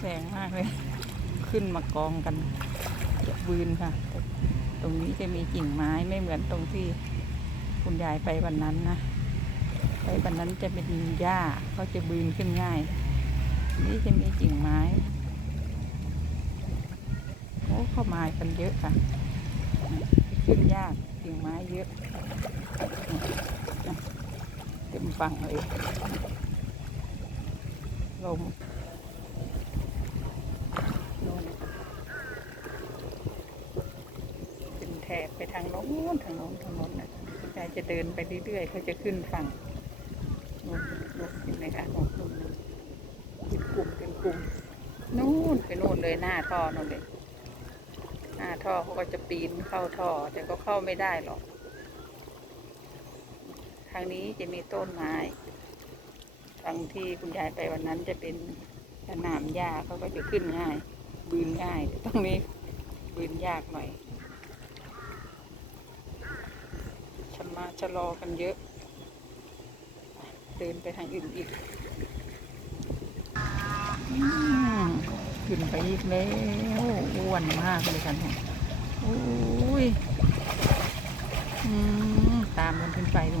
แสงมากเลย ขึ้นมากองกันบืนค่ะแต่ตรงนี้จะมีกิ่งไม้ไม่เหมือนตรงที่คุณยายไปวันนั้นนะ ไปวันนั้นจะเป็นหญ้าเขาจะบืนขึ้นง่าย นี่จะมีกิ่งไม้ โอ้เข้ามากันเยอะค่ะ ขึ้นยากกิ่งไม้เยอะ เต็มฝั่งเลยลมโน่นเป็นแถบไปทางโน้นทางโน้นทางโน้นนะคุณยายจะเดินไปเรื่อยๆเขาจะขึ้นฝั่งโน้นเห็นไหมคะโน้นโน้นโน้นเป็นกลุ่มเป็นกลุ่มนู่นไปนู่นเลยหน้าท่อนู่นเลยหน้าท่อเขาก็จะปีนเข้าท่อ แต่ก็เข้าไม่ได้หรอก ทางนี้จะมีต้นไม้ทางที่คุณยายไปวันนั้นจะเป็นสนามหญ้าเขาก็จะขึ้นง่ายบืนง่ายแต่ตรงนี้บืนยากหน่อย ชะมาชะลอกันเยอะ เดินไปทางอื่นอีกอขึ้นไปอีกแล้วอ้วนมากเลยกันเนี่ยโอ้ยอตามกันขึ้นไปดู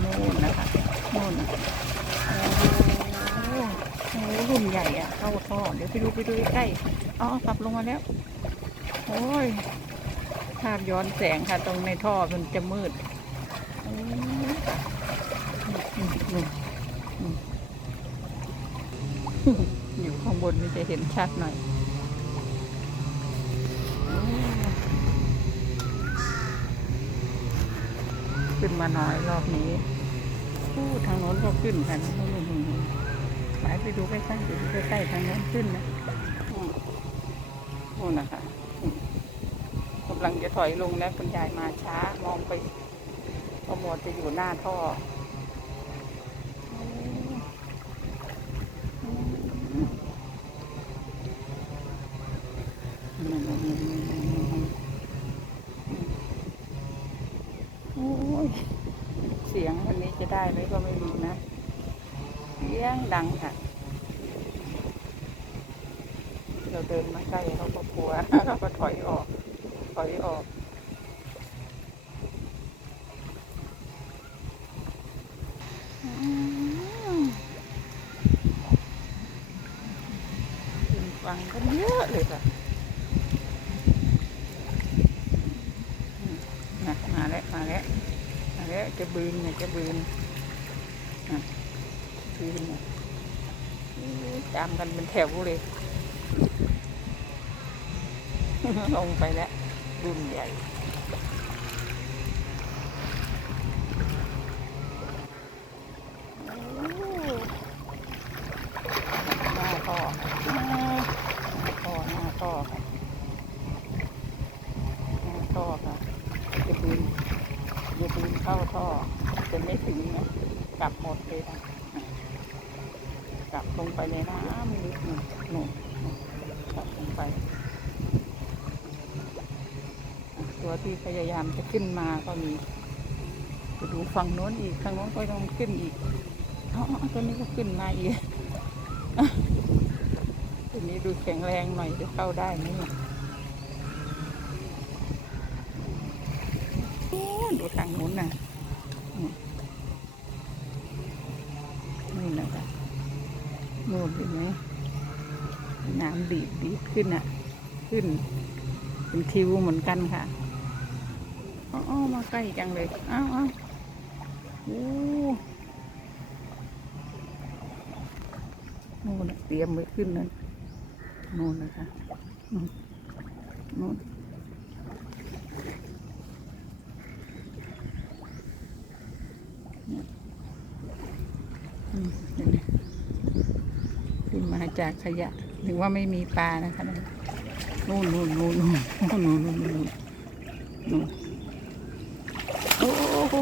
โน่นนะคะโน่นโอ้โหรุ่นใหญ่อะเข้าท่อเดี๋ยวไปดูไปดูใกล้อ๋อกลับลงมาแล้ว โอ้ย ภาพย้อนแสงค่ะ ตรงในท่อมันจะมืดอยู่ข้างบนนี่จะเห็นชัดหน่อยขึ้นมาน้อยรอบนี้อู้ทางโน้นก็ขึ้นค่ะนู่นๆๆไปไปดูใกล้ๆดูใกล้ๆทางโน้นขึ้นนะโอืมนู่นะคะำลังจะถอยลงแล้วคุณยายมาช้ามองไปพอหมดจะอยู่หน้าท่อเสียงวันนี้จะได้ไหมก็ไม่รู้นะเสียงดังค่ะ เราเดินมาใกล้เขาก็กลัวเขาก็ถอยออก ถอยออกฟังกันเยอะเลยค่ะนะมาแล้ว มาแล้ว มาแล้ว จะบืนเนี่ยจะบืนอะบืนเนี่ยตามกันเป็นแถวเลย ลงไปแล้ว รุ่นใหญ่โอ้หน้าท่อหน้าท่อหน้าท่อค่ะหน้าท่อค่ะจะบืนอย่าดึงเข้าท่อจะไม่ถึงนะกลับหมดเลยนะกลับลงไปในน้ำลึกหนึ่งหนุ่มกลับลงไปอะตัว ที่พยายามจะขึ้นมาก็มีไปดูฝั่งโน้นอีกทางโน้นก็ต้องขึ้นอีกอ๋อตัวนี้ก็ขึ้นมาอีกตัวนี้ดูแข็งแรงหน่อยจะเข้าได้ไหมเนี่ยโอ้ดูทางโน้นน่ะนี่นะคะนู่นเห็นไหมน้ำดีดดีขึ้นอะ ขึ้นเป็นทิวเหมือนกันค่ะ อ้อมาใกล้จังเลย อ้าวอ้าวโอ้นู่นน่ะเตรียมไว้ขึ้นนั่นนู่นนะคะนู่นนู่นขึ้นมาจากขยะถึงว่าไม่มีปลานะคะนู่นนู่นนู่นนู่นนู่นนู่นนู่น นั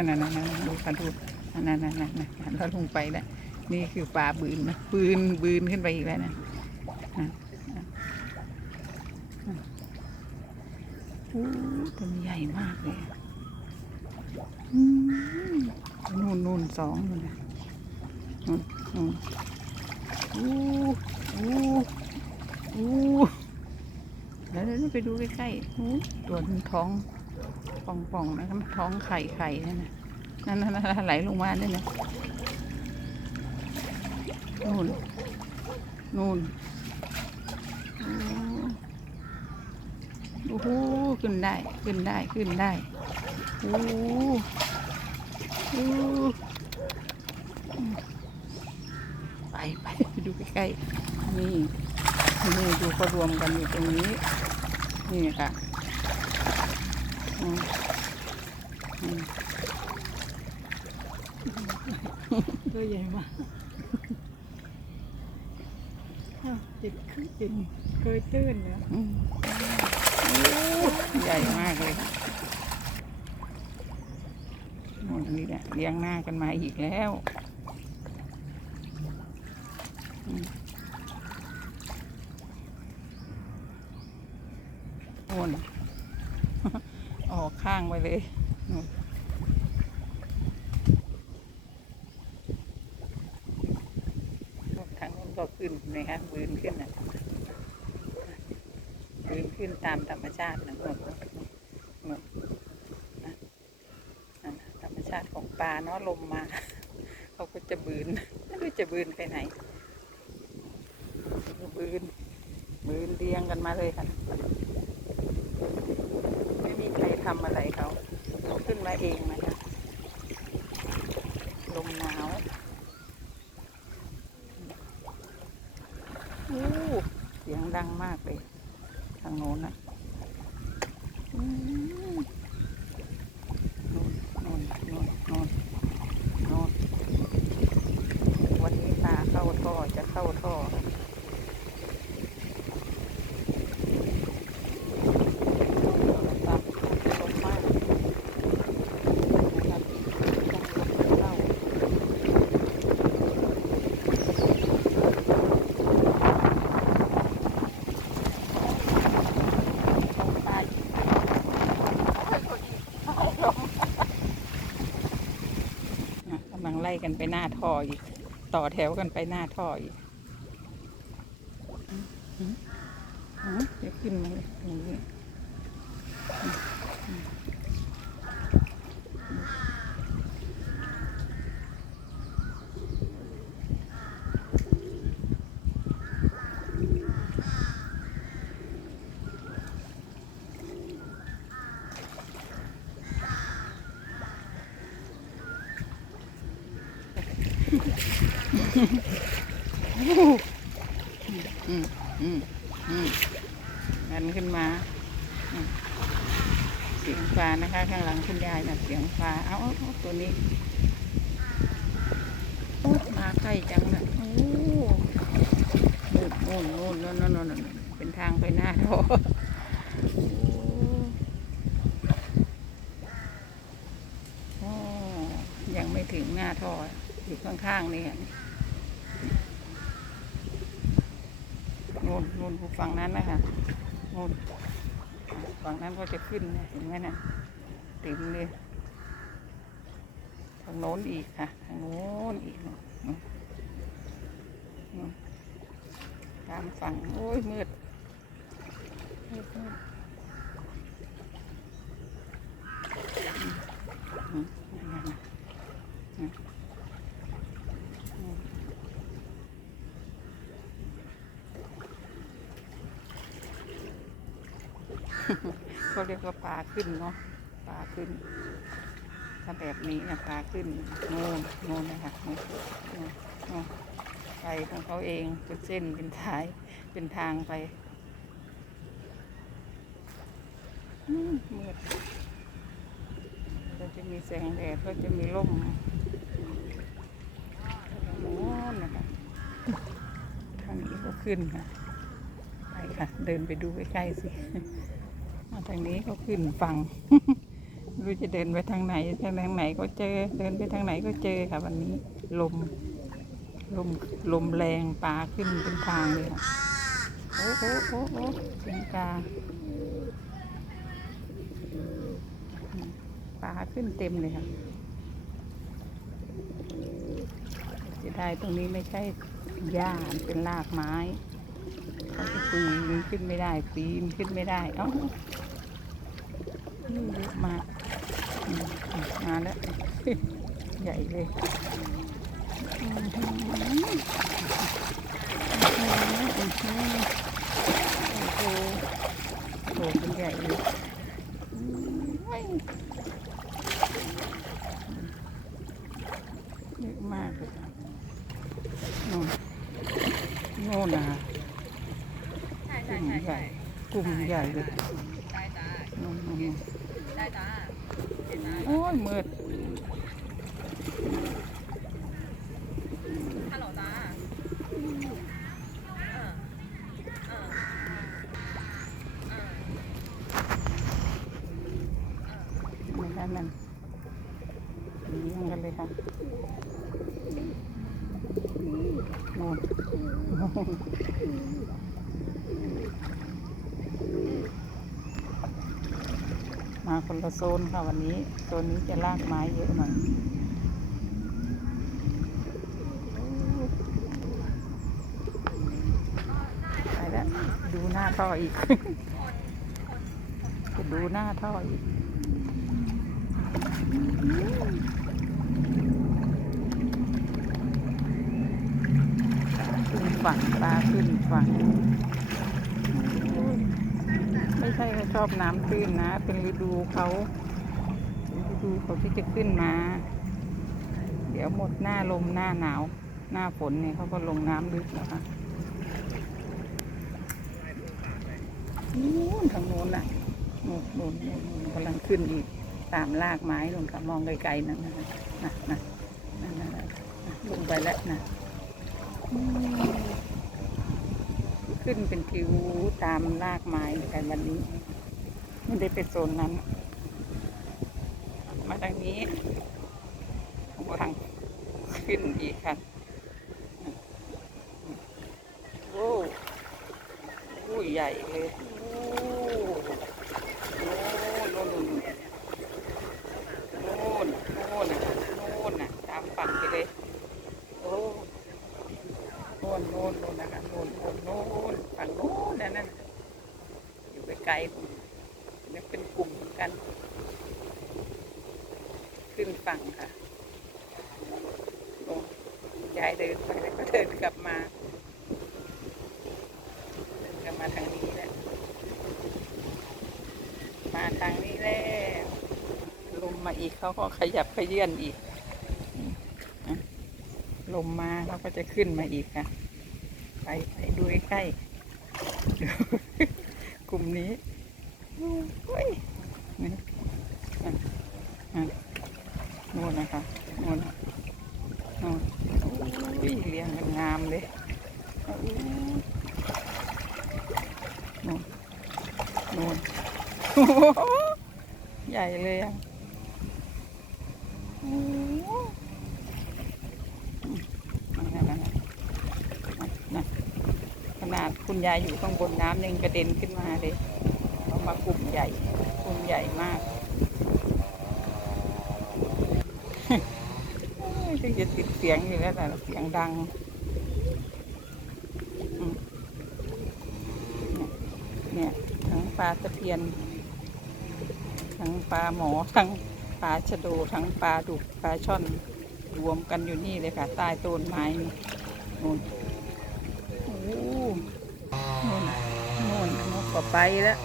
่นนั่นนั่นดูกันดูนั่นนั่นนั่นนั่นเราลงไปแล้วนี่คือปลาบืนนะบืนบืนขึ้นไปอีกแล้วนะตัวใหญ่มากเลย นู่นนู่นสองนู่นนู่นนู่นโอ้โอ้โอ้เดี๋ยวเดี๋ยวไปดูใกล้ๆโอ้ตัวมันท้องป่องๆนะครับท้องไข่ไข่นั่นนะนั่นนั่นไหลลงมาเนี่ยนะนู่นนู่นโอ้โหขึ้นได้ ขึ้นได้ ขึ้นได้ โอ้ ไปไปไปดูใกล้ๆนี่นี่ดูเขารวมกันอยู่ตรงนี้ นี่ค่ะอืมอืมตัวใหญ่มากอ้าวติดขึ้นติดเคยตื้นแล้วอืมโอ้ใหญ่มากเลยค่ะโนี่แหละเลี้ยงหน้ากันมาอีกแล้วโน่นออกข้างไปเลยทางนู้นก็ขึ้นนะคะบืนขึ้นนะบืนขึ้นตามธรรมชาตินะนู่นนู่นนู่นนะนั่นน่ะธรรมชาติของ ปลาเนาะลมมา เขาก็จะบืนไม่รู้จะบืนไปไหนบืนบืนเรียงกันมาเลยค่ะ ไม่มีใครทำอะไรเขาเขาขึ้นมาเองนะคะลมหนาวอู้เสียงดังมากเลย ทางโน้นนะอืมโน่นโน่นโน่นโน่นโน่นวันนี้ตาเข้าท่อจะเข้าท่อ กันไปหน้าท่ออีก ต่อแถวกันไปหน้าท่ออีกอืมอืมเดี๋ยวขึ้นมาเลยตรงนี้อืมอืมอืมงันขึ้นมาอืมเสียงฟ้านะคะ ข้างหลังคุณยายนะเสียงฟ้า เอาตัวนี้มาใกล้จังนะโอ้นู่นนู่นนู่นนู่นนู่นนู่นเป็นทางไปหน้าท่อโอ้ยังไม่ถึงหน้าท่ออยู่ข้างๆนี่เห็นนู่นนู่นฝั่งนั้นนะคะนู่นฝั่งนั้นก็จะขึ้นนะเห็นไหมนะ เติมเลย ทางโน้นอีกค่ะ ทางโน้นอีกตามฝั่ง โอ้ย มืด มืดมืดเขาเรียกว่าปลาขึ้นเนาะ ขึ้น ถ้าแบบนี้นะปลาขึ้นโน่นโน่นนะคะโน่นโน่นไปของเขาเองเป็นเส้นเป็นท้ายเป็นทางไปอืมมืดก็จะมีแสงแดดก็จะมีร่มโน่นนะคะทางนี้ก็ขึ้นค่ะไปค่ะ เดินไปดูใกล้ๆสิ มาทางนี้ก็ขึ้นฝั่ง รู้จะเดินไปทางไหนทางไหนก็เจอ เดินไปทางไหนก็เจอค่ะ วันนี้ลมลมลมแรงปลาขึ้นเป็นทางเลยค่ะโอ้โหโอ้โหเสียงกาปลาขึ้นเต็มเลยค่ะเสียดายตรงนี้ไม่ใช่หญ้าเป็นรากไม้เขาจะปีนขึ้นไม่ได้ปีนขึ้นไม่ได้เอ้านี่เยอะมาก มาแล้ว ใหญ่เลยโอ้โหเป็นใหญ่เลยเยอะมากเลยโน่นโน่นนะกลุ่มใหญ่กลุ่มใหญ่เลยได้จ้านู่นนู่นนู่นได้จ้า โอ้ยมืดฮัลโหลจ้านั่นนั่นเลี้ยงกันเลยค่ะนู่น มาคนละโซนค่ะวันนี้โซนนี้จะลากไม้เยอะหน่อยไปแล้วดูหน้าท่ออีกจะดูหน้าท่ออีกขึ้นฝั่งปลาขึ้นฝั่ง ใช่ว่าชอบน้ำตื้นนะ เป็นฤดูเขาฤดูเขาที่จะขึ้นมา เดี๋ยวหมดหน้าลมหน้าหนาว หน้าฝนเนี่ยเขาก็ลงน้ำลึกแล้วค่ะนู่นทางโน้นน่ะนู่นนู่นนู่นนู่นกำลังขึ้นอีกตามลากไม้ลงค่ะมองไกลๆนั่นนะนะนะนั่นนะนะลงไปแล้วนะ ขึ้นเป็นคิวตามรากไม้กันวันนี้ ไม่ได้ไปโซนนั้น มาทางนี้วางขึ้นอีกค่ะโอ้โหใหญ่เลย โอ้โหโน่นโน่นโน่นโน่นน่ะโน่นน่ะ ตามฝั่งไปเลย โอ้โน่นโน่นโน่นนะคะโน่นโน่นโน่นฝั่งโน่นนั่นนั่นอยู่ ไกลๆผมนี่เป็นกลุ่มเหมือนกัน ขึ้นฝั่งค่ะโอ้ยายเดินไปแล้วก็เดินกลับมา เดินกลับมาทางนี้แหละมาทางนี้แล้วลมมาอีกเขาก็ขยับขยื่นอีกลมมาเขาก็จะขึ้นมาอีกค่ะ ไปไปดูใกล้ๆ กลุ่มนี้โอ้ยนี่อะอ่นนู่นนะคะนู่นนู่นโอ้ยเลี้ยงกันงามเลยนู่นนู่นใหญ่เลยอะโอ้โห นั่นนั่นนั่นนั่นขนาด คุณยายอยู่ข้างบนน้ำยังกระเด็นขึ้นมาเลยเขามากลุ่มใหญ่กลุ่มใหญ่มากโอ้ยจะติดเสียงอยู่แล้วแต่เสียงดังเนี่ยเนี่ยทั้งปลาตะเพียน ทั้งปลาหมอทั้งปลาชะโดทั้งปลาดุกปลาช่อนรวมกันอยู่นี่เลยค่ะ ใต้ต้นไม้นู่นโอ้ ก็ไปแล้ว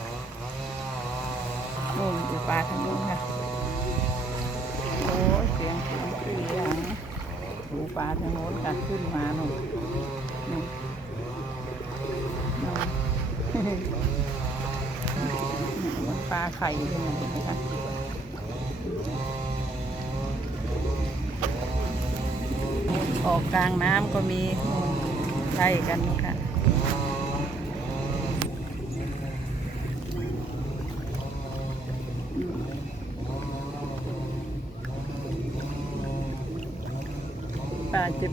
นู่นอยู่ปลาทางนู้นค่ะ โอ้เสียงเสียงเสียงดูปลาทางโน้นค่ะขึ้นมาหนูนนู่นนู่นมันปลาไข่ขึ้นมาเห็นไหมคะออกกลางน้ำก็มีไล่กันค่ะ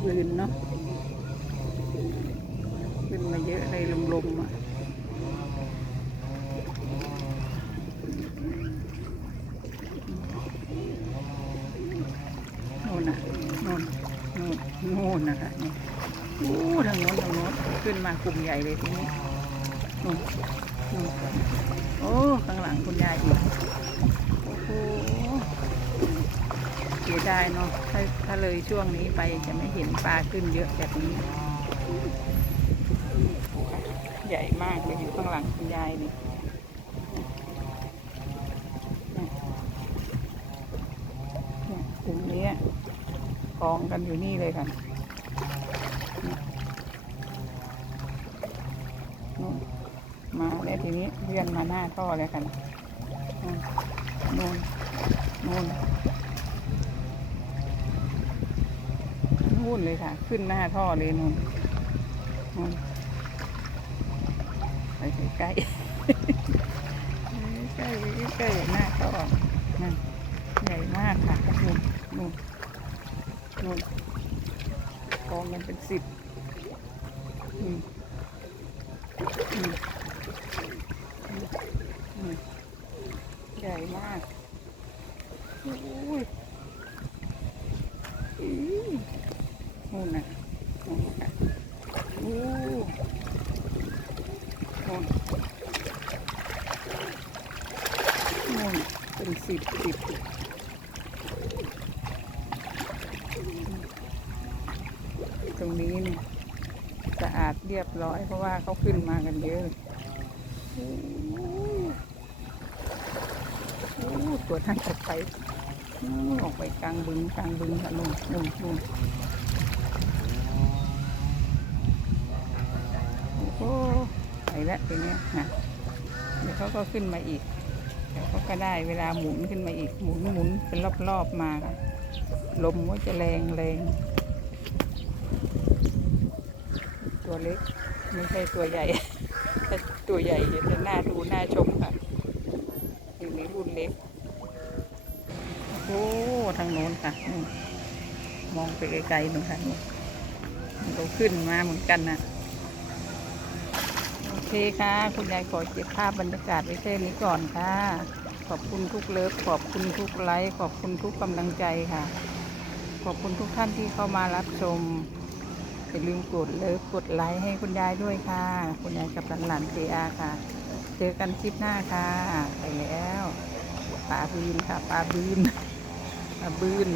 อื่นเนาะขึ้นมาเยอะเลยลมๆอะโน่นอะโน่นโน่นโน่นนะคะนี่โอ้ทางโน้นทางโน้นขึ้นมากลุ่มใหญ่เลยทีนี้โน่นโน่นโอ้ข้างหลังคุณยายอีก สียดายเนาะถ้าถ้าเลยช่วงนี้ไปจะไม่เห็นปลาขึ้นเยอะแบบนี้ ใหญ่มากเลยอยู่ข้างหลังคุณยายนี่นี่ยกลุ่มนี้กองกันอยู่นี่เลยค่ะนู่นมาแล้วทีนี้เลื่อนมาหน้าท่อเลยค่ะนู่นนู่น นเลยค่ะ ขึ้นหน้าท่อเลยนู่นนู่นไปใกล้ใกล้ใกล้หน้าก็นั่นใหญ่มากค่ะนู่นนู่นนู่นกองกันเป็นสิบอืมอืมอืมอืมใหญ่มากโอ้ยอีนู่นน่ะนู่นน่ะโอ้ นู่นนู่นเป็นสิบสิบตรงนี้เนี่ยสะอาดเร้อย เพราะว่าเขาขึ้นมากันเยอะตัวท่านออกไปออกไปกลางบึงกลางบึงค่ะนู่นนู่นนู่นโอ้ไปแล้วทีเนี้ยนะเดี๋ยวเขาก็ขึ้นมาอีกเดี๋ยวเขาก็ได้เวลาหมุนขึ้นมาอีกหมุนหมุนเป็นรอบๆมาค่ะลมก็จะแรงแรงตัวเล็ก ไม่ใช่ตัวใหญ่ ตัวใหญ่จะน่าดูน่าชมค่ะอยู่ในรุ่นเล็กโอ้ทางโน้นค่ะมองไปไกลๆนู่นค่ะมันก็ขึ้นมาเหมือนกันนะโอเคค่ะ คุณยายขอเก็บภาพบรรยากาศไว้แค่นี้ก่อนค่ะ ขอบคุณทุกเลิฟขอบคุณทุกไลค์ขอบคุณทุกกำลังใจค่ะ ขอบคุณทุกท่านที่เข้ามารับชม อย่าลืมกดเลิฟกดไลค์ให้คุณยายด้วยค่ะ คุณยายกับหลานๆเอาค่ะ เจอกันคลิปหน้าค่ะ ไปแล้วปลาบืนค่ะปลาบืนปลาบืน